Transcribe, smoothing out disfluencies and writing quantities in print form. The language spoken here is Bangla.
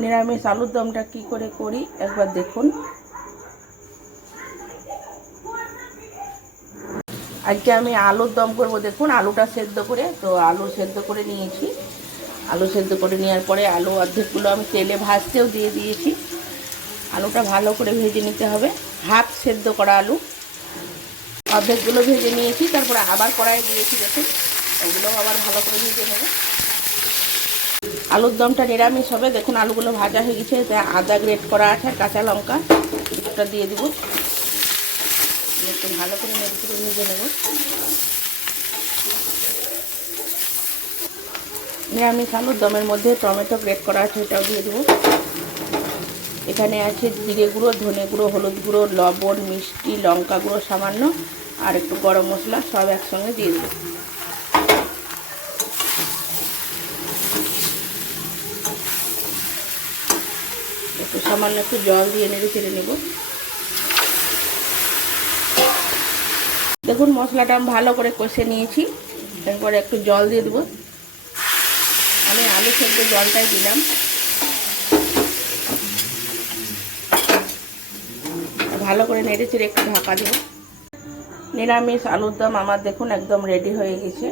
নিরামিষ আলুর দমটা কি করে করি একবার দেখুন। আজকে আমি আলুর দম করব। দেখুন আলুটা সেদ্ধ করে, তো আলু সেদ্ধ করে নিয়েছি। আলু সেদ্ধ করে নেওয়ার পরে আলু অর্ধেকগুলো আমি তেলে ভাজতেও দিয়ে দিয়েছি। আলুটা ভালো করে ভেজে নিতে হবে, হাফ সেদ্ধ করা আলু। অর্ধেকগুলো ভেজে নিয়েছি, তারপরে আবার কড়াই দিয়েছি। দেখুন ওগুলো আবার ভালো করে ভেজে নেব। আলুর দমটা নিরামিষ হবে। দেখুন আলুগুলো ভাজা হয়ে গেছে, আদা গ্রেট করা আছে, কাঁচা লঙ্কা একটা দিয়ে দেবো। একটু ভালো করে নেড়ে ভেজে নেব। নিরামিষ আলুর দমের মধ্যে টমেটো গ্রেট করা আছে, এটাও দিয়ে দেবো। এখানে আছে জিরে গুঁড়ো, ধনে গুঁড়ো, হলুদ গুঁড়ো, লবণ, মিষ্টি, লঙ্কা গুঁড়ো সামান্য, আর একটু গরম মশলা, সব একসঙ্গে দিয়ে দেবো। একটু সামান্য একটু জল দিয়ে নেড়ে চেড়ে নেব। দেখুন মশলাটা আমি ভালো করে কষে নিয়েছি। এরপরে একটু জল দিয়ে দেবো। আমি আলু সেদ্ধ জলটাই দিলাম। ভালো করে নেড়ে চেড়ে একটু ঢাকা দেবো। নিরামিষ আলুর দম আমার দেখুন একদম রেডি হয়ে গেছে।